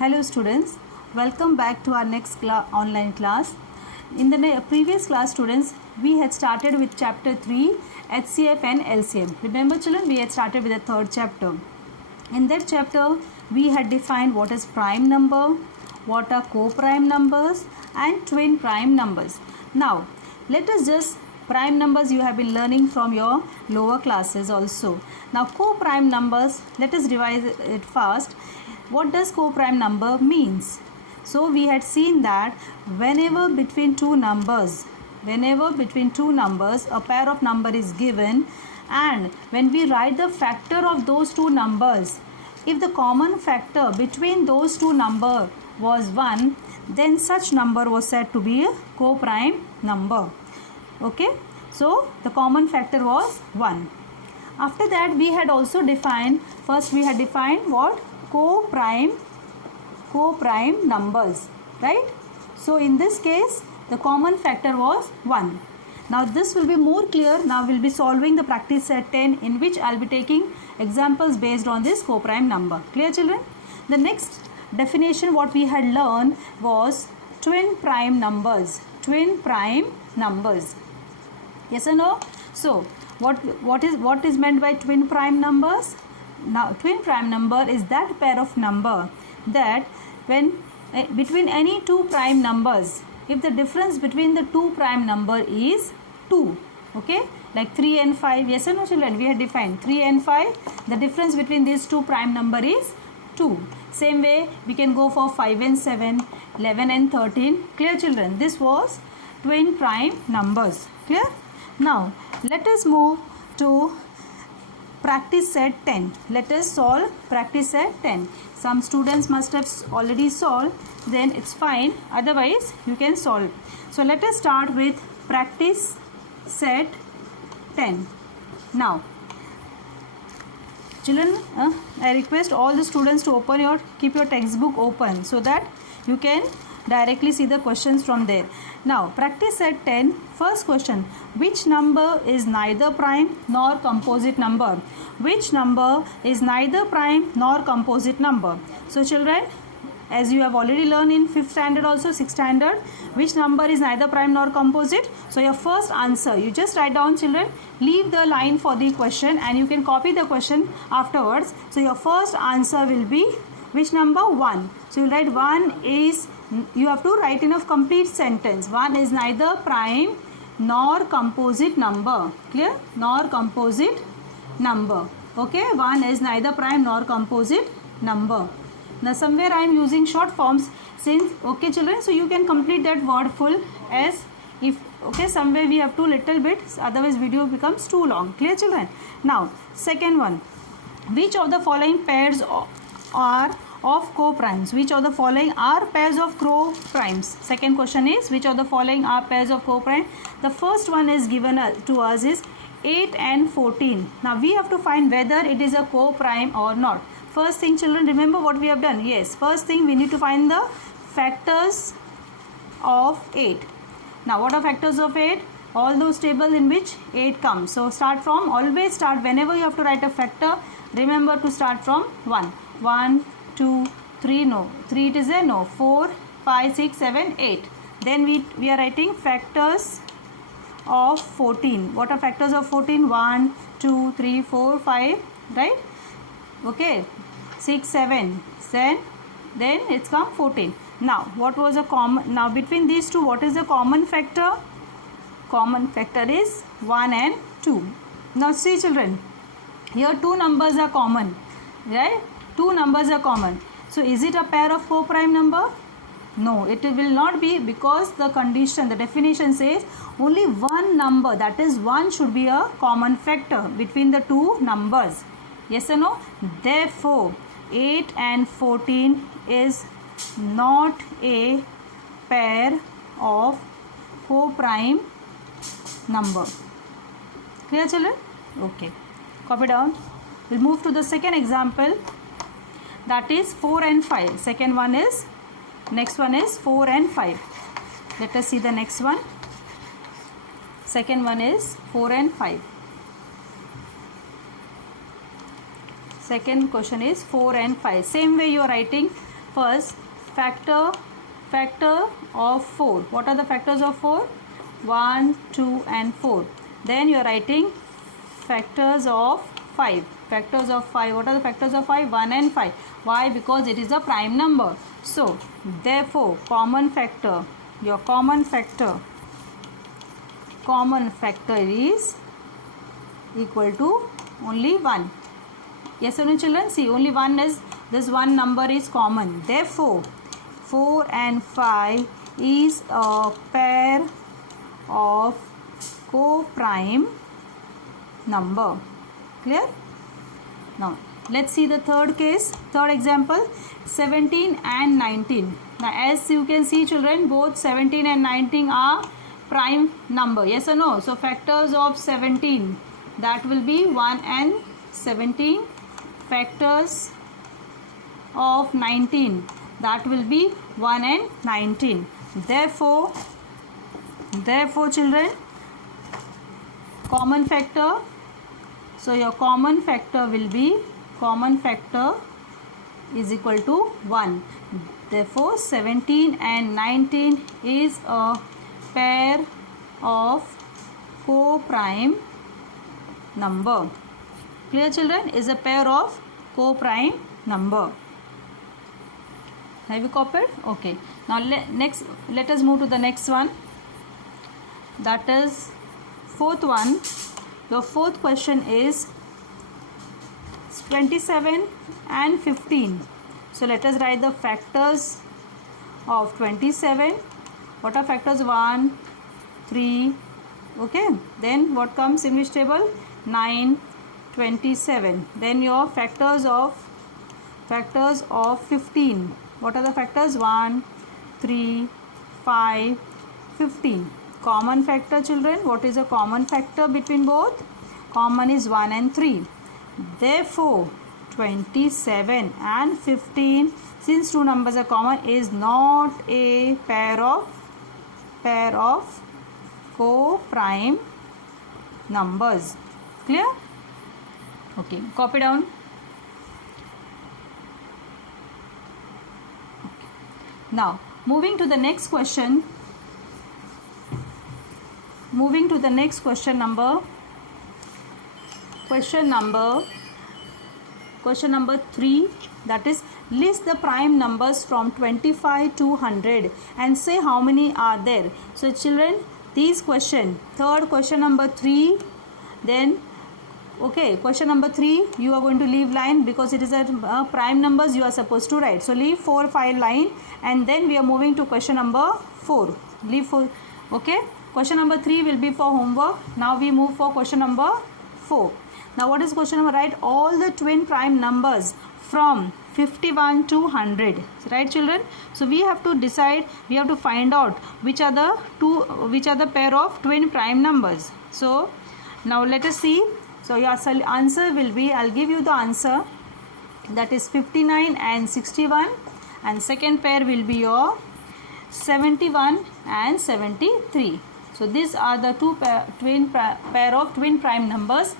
Hello students, welcome back to our next online class. In the previous class students, we had started with chapter 3 HCF and LCM. Remember children, we had started with the third chapter. In that chapter, we had defined what is prime number, what are co-prime numbers and twin prime numbers. Now, let us just prime numbers you have been learning from your lower classes also. Now, co-prime numbers, let us revise it fast. What does co-prime number means? So we had seen that whenever between two numbers a pair of number is given, and when we write the factor of those two numbers, if the common factor between those two numbers was 1, then such number was said to be a co-prime number. Okay, so the common factor was 1. After that, we had also defined, first we had defined what? Co-prime numbers, right? So in this case, the common factor was 1. Now this will be more clear. Now we'll be solving the practice set 10, in which I'll be taking examples based on this co-prime number. Clear children? The next definition what we had learned was twin prime numbers. Twin prime numbers. Yes or no? So what is meant by twin prime numbers? Now, twin prime number is that pair of number that when between any two prime numbers, if the difference between the two prime number is 2, okay, like 3 and 5, yes or no children, we had defined 3 and 5, the difference between these two prime number is 2. Same way we can go for 5 and 7, 11 and 13. Clear children? This was twin prime numbers. Clear? Now, let us move to practice set 10. Let us solve practice set 10. Some students must have already solved, then it's fine, otherwise you can solve. So let us start with practice set 10. Now children, I request all the students to keep your textbook open so that you can directly see the questions from there. Now practice set 10. First question, which number is neither prime nor composite number? Which number is neither prime nor composite number? So children, as you have already learned in 5th standard also 6th standard, which number is neither prime nor composite? So your first answer, you just write down children, leave the line for the question and you can copy the question afterwards. So your first answer will be which number? 1. So you write 1 is, you have to write in a complete sentence. 1 is neither prime nor composite number. Clear? Nor composite number. Okay, 1 is neither prime nor composite number. Now somewhere I am using short forms since, okay children, so you can complete that word full as if, okay, somewhere we have to little bit, otherwise video becomes too long. Clear children? Now second one, which of the following pairs are of co-primes? Which of the following are pairs of co-primes? Second question is, which of the following are pairs of co-prime? The first one is given to us is 8 and 14. Now we have to find whether it is a co-prime or not. First thing children, remember what we have done? Yes, first thing we need to find the factors of 8. Now what are factors of 8? All those tables in which 8 comes. So always start, whenever you have to write a factor, remember to start from 1. 1, 2, 3, no. 3 it is there, no. 4, 5, 6, 7, 8. Then we are writing factors of 14. What are factors of 14? 1, 2, 3, 4, 5, right? Okay, 6, 7, then it's come 14. Now what was a common, now between these two, what is the common factor? Common factor is 1 and 2. Now see children, here two numbers are common, right? Two numbers are common. So is it a pair of co-prime number? No, it will not be, because the condition, the definition says only one number, that is 1, should be a common factor between the two numbers. Yes or no? Therefore 8 and 14 is not a pair of co-prime number. Clear children? Okay, copy down. We'll move to the second example, that is 4 and 5. Second one is, next one is 4 and 5. Let us see the next one. Second one is 4 and 5. Second question is 4 and 5. Same way you are writing first factor of 4. What are the factors of 4? 1, 2 and 4. Then you are writing factors of 5. Factors of 5. What are the factors of 5? 1 and 5. Why? Because it is a prime number. So therefore common factor, your common factor is equal to only 1. Yes or no, children? See, only one is, this one number is common. Therefore 4 and 5 is a pair of co-prime number. Clear? Now let's see the third case, third example, 17 and 19. Now as you can see, children, both 17 and 19 are prime number. Yes or no? So factors of 17, that will be 1 and 17. Factors of 19, that will be 1 and 19. Therefore children, common factor, so your common factor will be, common factor is equal to 1. Therefore 17 and 19 is a pair of co-prime number. Clear, children? Is a pair of co-prime number. Have you copied? Okay. Now let us move to the next one. That is fourth one. Your fourth question is 27 and 15. So let us write the factors of 27. What are factors? 1, 3. Okay. Then what comes in which table? 9, 27. Then your factors of 15. What are the factors? 1, 3, 5, 15. Common factor, children. What is a common factor between both? Common is 1 and 3. Therefore 27 and 15, since two numbers are common, is not a pair of co-prime numbers. Clear? Okay, copy down. Okay. Now moving to the next question. Moving to the next question number 3, that is, list the prime numbers from 25 to 100 and say how many are there. So children, these question, third question number 3, then okay, question number 3 you are going to leave line because it is a prime numbers you are supposed to write. So leave 4, 5 line, and then we are moving to question number 4. Leave 4. Okay, question number 3 will be for homework. Now we move for question number 4. Now what is question number? Write all the twin prime numbers from 51 to 100. Right, children? So we have to decide, we have to find out which are the pair of twin prime numbers. So now let us see. So your answer will be, I'll give you the answer, that is 59 and 61, and second pair will be your 71 and 73. So these are the two pair of twin prime numbers.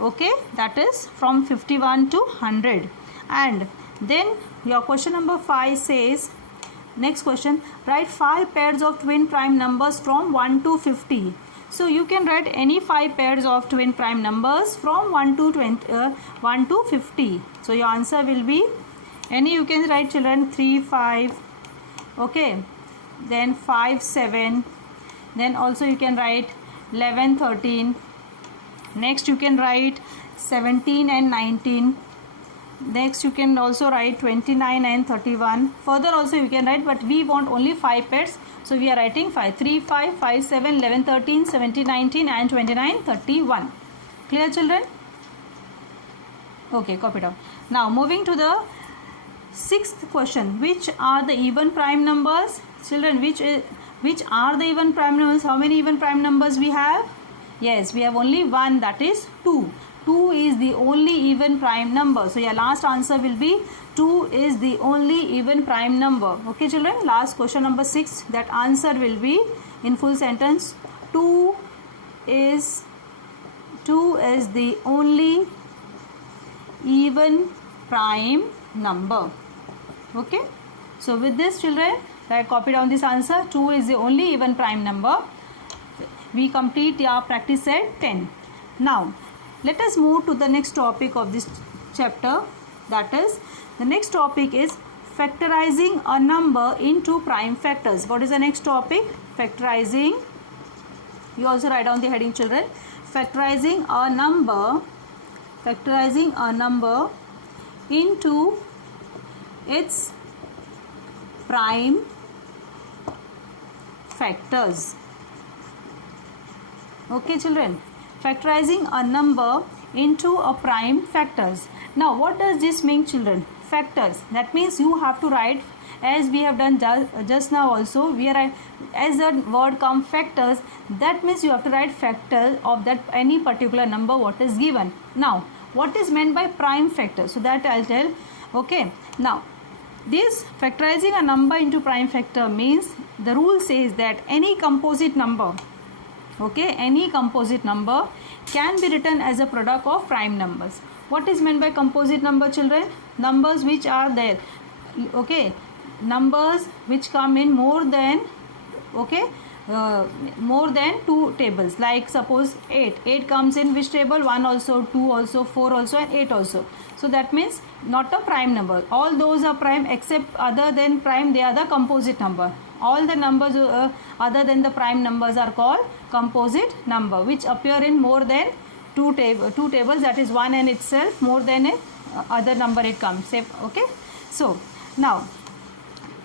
Okay, that is from 51 to 100. And then your question number 5 says, next question, write 5 pairs of twin prime numbers from 1 to 50. So you can write any 5 pairs of twin prime numbers from 1 to 50. So your answer will be any, you can write, children, 3, 5. Okay, then 5, 7. Then also you can write 11, 13. Next you can write 17 and 19. Next you can also write 29 and 31. Further also you can write, but we want only 5 pairs. So we are writing 5, 3, 5, 5, 7, 11, 13, 17, 19 and 29, 31. Clear, children? Okay, copy down. Now moving to the 6th question. Which are the even prime numbers? Children, which are the even prime numbers? How many even prime numbers we have? Yes, we have only one, that is 2. 2 is the only even prime number. So your last answer will be 2 is the only even prime number. Okay, children, last question number 6, that answer will be in full sentence, 2 is the only even prime number. Okay, So with this, children, copy down this answer. 2 is the only even prime number. We complete our practice set 10. Now let us move to the next topic of this chapter. That is, the next topic is factorizing a number into prime factors. What is the next topic? Factorizing. You also write down the heading, children. Factorizing a number into its prime factors. Okay, children, factorizing a number into a prime factors. Now what does this mean, children? Factors, that means you have to write, as we have done just now also, we are as the word come factors, that means you have to write factor of that any particular number what is given. Now what is meant by prime factor? So that I'll tell. Okay, now this factorizing a number into prime factor means the rule says that any composite number, okay, any composite number can be written as a product of prime numbers. What is meant by composite number, children? Numbers which are there, okay, numbers which come in more than, okay, more than 2 tables. Like suppose 8 comes in which table? 1 also, 2 also, 4 also, and 8 also. So that means not a prime number. All those are prime except other than prime, they are the composite number. All the numbers other than the prime numbers are called composite number, which appear in more than two tables, that is one and itself, more than a other number it comes. Okay, so now,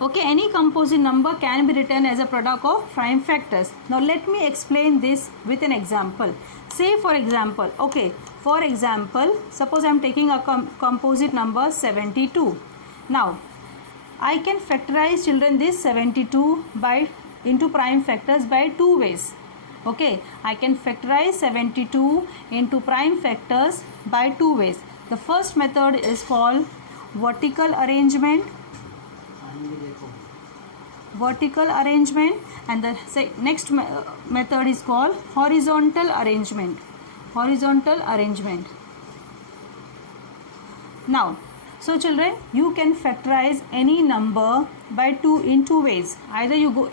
okay, any composite number can be written as a product of prime factors. Now let me explain this with an example. Say for example, okay, for example, suppose I am taking a composite number 72. Now I can factorize, children, this 72 into prime factors by 2 ways. Okay, I can factorize 72 into prime factors by 2 ways. The first method is called vertical arrangement, and the next method is called horizontal arrangement. Now, so children, you can factorize any number in two ways. Either you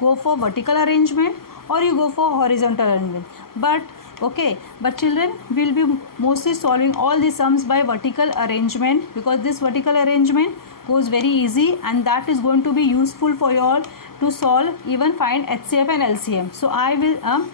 go for vertical arrangement or you go for horizontal arrangement. But children, will be mostly solving all the sums by vertical arrangement, because this vertical arrangement goes very easy, and that is going to be useful for you all to solve, even find HCF and LCM. So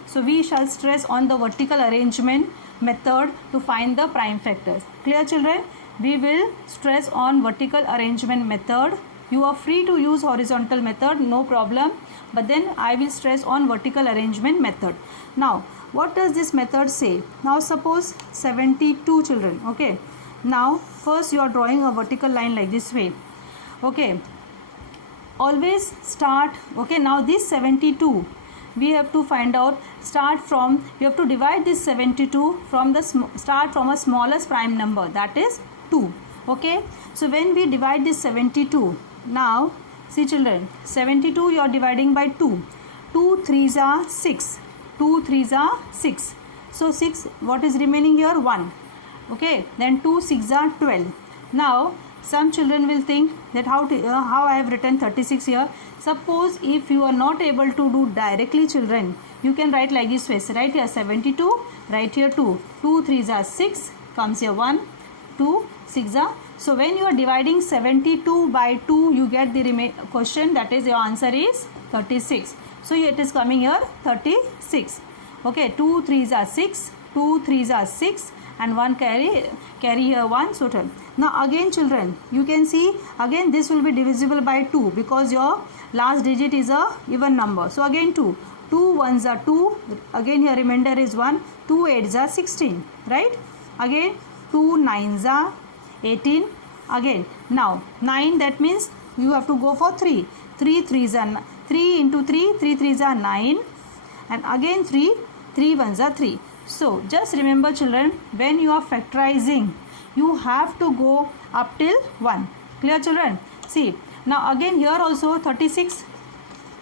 so we shall stress on the vertical arrangement method to find the prime factors. Clear, children? We will stress on vertical arrangement method. You are free to use horizontal method, no problem, but then I will stress on vertical arrangement method. Now what does this method say? Now suppose 72, children. Okay, now first you are drawing a vertical line like this way. Okay, always start. Okay, now this 72 we have to find out, you have to divide this 72 from start from a smallest prime number, that is 2. Okay, so when we divide this 72, now see, children, 72 you are dividing by 2. 2 3s are 6. 2 3s are 6. So 6, what is remaining here? 1. Okay, then 2 6 are 12. Now some children will think that how I have written 36 here. Suppose if you are not able to do directly, children, you can write like this way. So write here 72, write here 2. 2 3s are 6, comes here 1, 2 6 are. So when you are dividing 72 by 2, you get the question, that is your answer is 36. So it is coming here 36. Okay, 2 3s are 6, 2 3s are 6, and 1 carry here 1. So now again, children, you can see again this will be divisible by 2, because your last digit is a even number. So again 2 1s are 2, again here remainder is 1, 2 8s are 16, right? Again 2 9s are 18. Again now 9, that means you have to go for 3. 3 3s are 3 into 3, 3 3s are 9, and again 3 1s are 3. So just remember, children, when you are factorizing, you have to go up till 1. Clear, children? See, now again here also 36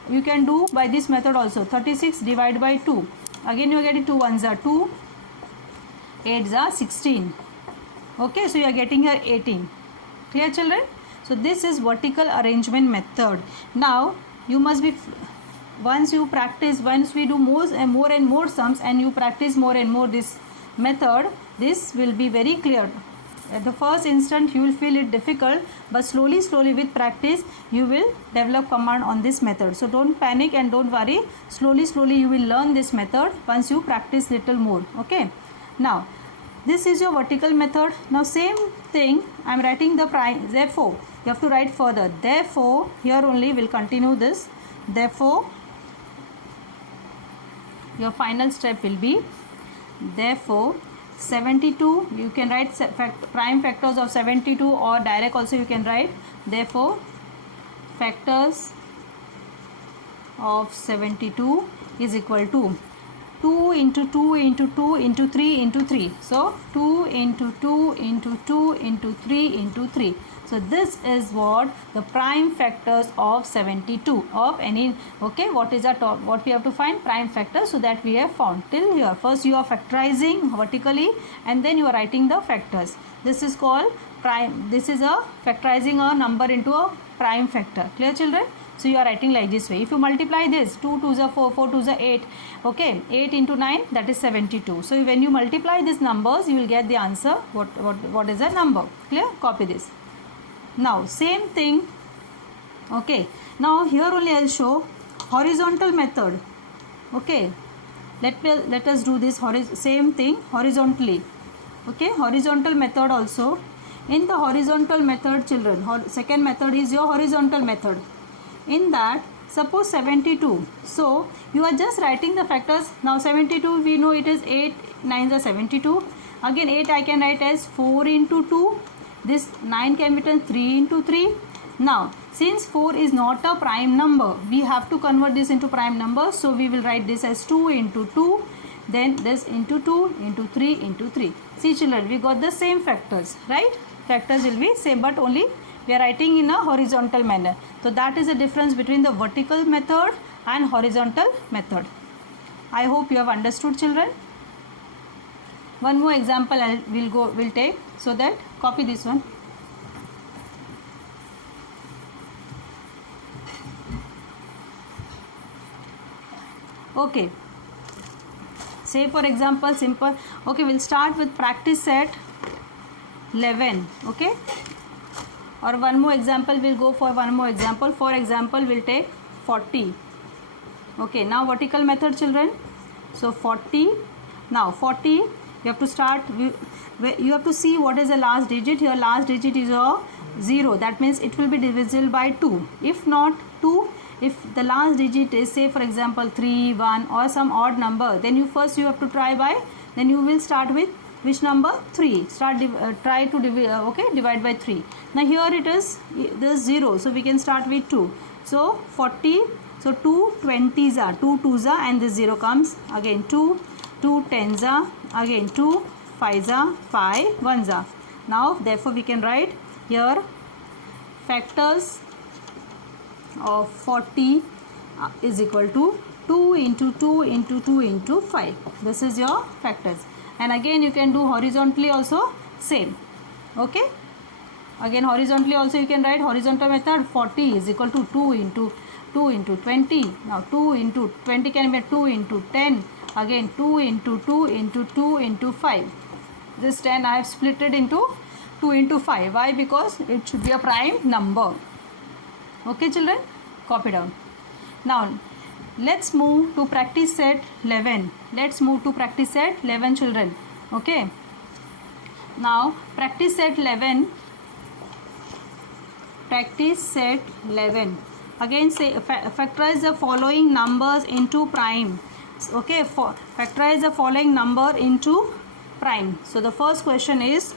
you can do by this method also. 36 divided by 2, again you are getting 2 1s are 2, 8s are 16. Okay, so you are getting here 18. Clear, children? So this is vertical arrangement method. Now you must be, once you practice, once we do more and more sums and you practice more and more this method, this will be very clear. At the first instant you will feel it difficult, but slowly with practice you will develop command on this method. So don't panic and don't worry. Slowly you will learn this method once you practice little more. Okay. Now this is your vertical method. Now same thing, I am writing the prime. Therefore you have to write further. Therefore here only will continue this. Therefore your final step will be, therefore 72, you can write prime factors of 72, or direct also you can write. Therefore factors of 72 is equal to 2 into 2 into 2 into 3 into 3. So 2 into 2 into 2 into 3 into 3. So this is what the prime factors of 72 of any. Okay, what is that? What we have to find? Prime factors. So that we have found till here. First you are factorizing vertically and then you are writing the factors. This is called prime. This is a factorizing a number into a prime factor. Clear, children? So you are writing like this way. If you multiply this, 2 2s are 4, 4 2s are 8. Okay, 8 into 9, that is 72. So when you multiply these numbers, you will get the answer. What is the number? Clear? Copy this. Now same thing. Okay, now here only I will show horizontal method. Okay, let us do this same thing horizontally. Okay, horizontal method also. In the horizontal method, children, second method is your horizontal method. In that, suppose 72. So you are just writing the factors. Now 72 we know it is 8 9s are 72. Again 8 I can write as 4 into 2. This 9 can be written 3 into 3. Now since 4 is not a prime number, we have to convert this into prime number. So we will write this as 2 into 2. Then this into 2 into 3 into 3. See children, we got the same factors, right? Factors will be same, but only we are writing in a horizontal manner. So that is the difference between the vertical method and horizontal method. I hope you have understood, children. One more example we'll take, so that copy this one. Okay, say for example simple. Okay, we'll start with practice set 11. Okay, or one more example, we'll go for one more example. For example, we'll take 40. Okay, now vertical method, children. So 40. Now 40, you have to start, you have to see what is the last digit. Here last digit is a 0. That means it will be divisible by 2. If not 2, if the last digit is, say for example 3, 1 or some odd number, then you have to try by, then you will start with which number? 3. Try to divide by 3. Now here it is, this 0, so we can start with 2. So 40, so 2 20s are, 2 2s are, and this 0 comes again. 2 10s are, again 2 5s are, 5 1s are. Now therefore we can write here factors of 40 is equal to 2 into 2 into 2 into 5. This is your factors. And again you can do horizontally also same. Okay, again horizontally also you can write horizontal method. 40 is equal to 2 into 20. Now 2 into 20 can be 2 into 10. Again 2 into 2 into 2 into 5. This 10 I have split it into 2 into 5. Why? Because it should be a prime number. Okay children, copy down. Now let's move to practice set 11. Let's move to practice set 11, children. Okay, now practice set 11. Practice set 11. Again say factorize the following numbers into prime. Okay, factorize the following number into prime. So the first question is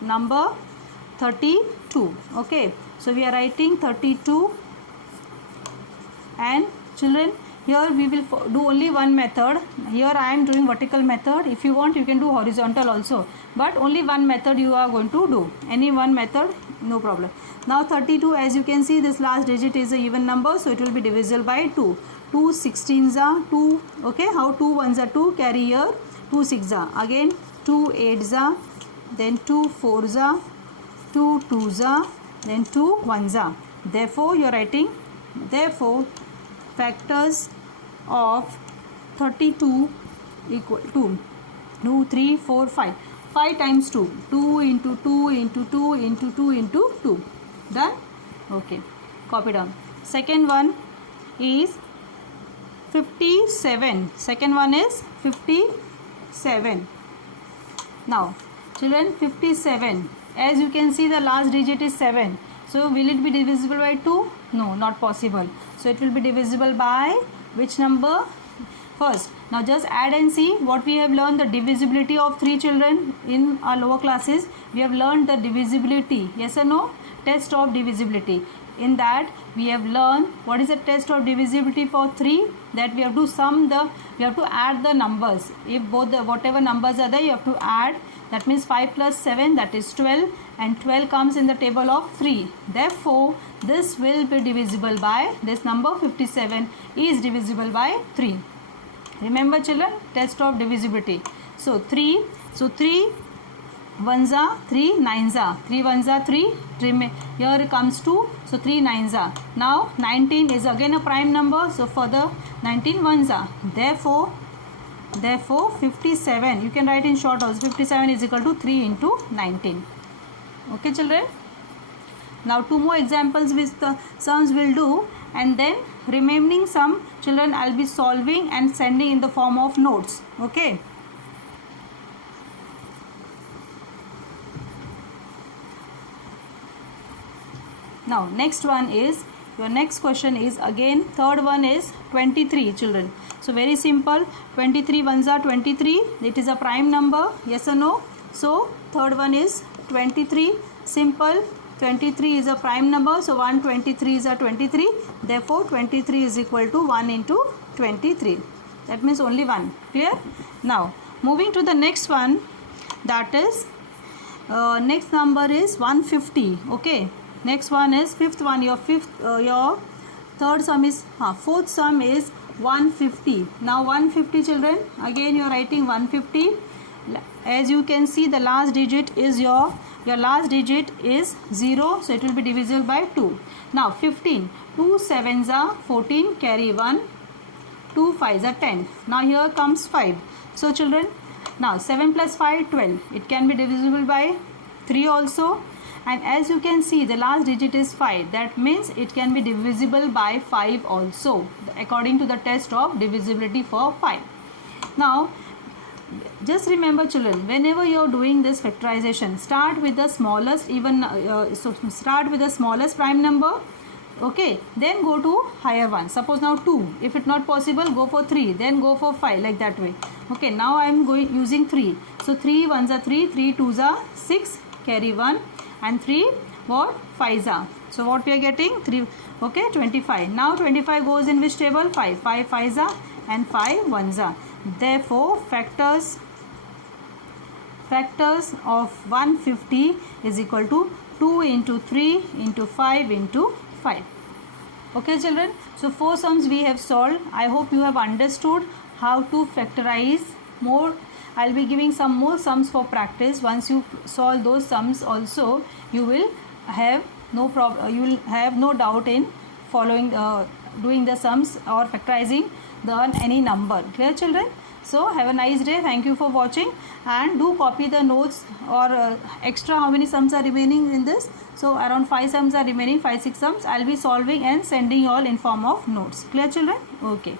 number 32. Okay, so we are writing 32, and children, here we will do only one method. Here I am doing vertical method. If you want, you can do horizontal also, but only one method you are going to do. Any one method, no problem. Now 32, as you can see, this last digit is a even number, so it will be divisible by 2. 2 16s are 2. Okay, how 2 1s are 2, carry here 2 6s are, again 2 8s are, then 2 4s are, 2 2s are, then 2 ones are. Therefore you are writing, therefore factors of 32 equal to 2, 3, 4, 5. 5 times 2. 2 into 2 into 2 into 2 into 2. Done? Okay. Copy down. Second one is 57. Second one is 57. Now, children, 57. As you can see, the last digit is 7. So, will it be divisible by 2? No, not possible. So, it will be divisible by which number? First. Now, just add and see what we have learned, the divisibility of 3 children in our lower classes. We have learned the divisibility. Yes or no? Test of divisibility. In that we have learned what is the test of divisibility for 3, that we have to add the numbers. If both the whatever numbers are there, you have to add. That means 5 plus 7, that is 12, and 12 comes in the table of 3. Therefore this will be divisible by, this number 57 is divisible by 3. Remember children, test of divisibility. So 3 ones are 3 nines are 3 ones are 3. Here comes 2, so 3 nines are. Now 19 is again a prime number, so further 19 ones are. Therefore 57, you can write in short also, 57 is equal to 3 into 19. Okay children. Now 2 more examples with the sums will do, and then remaining sum children I'll be solving and sending in the form of notes. Okay. Now next one is, your next question is again, third one is 23 children. So very simple, 23 ones are 23, it is a prime number, yes or no? So third one is 23, simple, 23 is a prime number, so 123 is a 23, therefore 23 is equal to 1 into 23, that means only 1. Clear? Now moving to the next one, that is next number is 150. Okay, next one is fifth one, your third sum is fourth sum is 150. Now 150 children, again you are writing 150. As you can see, the last digit is your last digit is 0, so it will be divisible by 2. Now 15, 2 sevens are 14, carry 1, 2 fives are 10. Now here comes 5. So children, now 7 plus 5, 12. It can be divisible by 3 also. And as you can see, the last digit is 5. That means it can be divisible by 5 also, according to the test of divisibility for 5. Now just remember children, whenever you are doing this factorization, start with the smallest start with the smallest prime number. Okay, then go to higher one. Suppose now 2, if it not possible, go for 3, then go for 5, like that way. Okay, now I am using 3. So 3 ones are 3, 3 twos are 6, carry 1, and 3 what? 5s are. So what we are getting? 3. Okay, 25. Now 25 goes in which table? 5. 5 5s are and 5 1s are. Therefore factors of 150 is equal to 2 into 3 into 5 into 5. Okay children, so 4 sums we have solved. I hope you have understood how to factorize more. I'll be giving some more sums for practice. Once you solve those sums also, you will have no problem, you will have no doubt in following doing the sums or factorizing any number. Clear children? So have a nice day. Thank you for watching, and do copy the notes or extra how many sums are remaining in this. So around 5 sums are remaining, 5-6 sums I'll be solving and sending you all in form of notes. Clear children? Okay.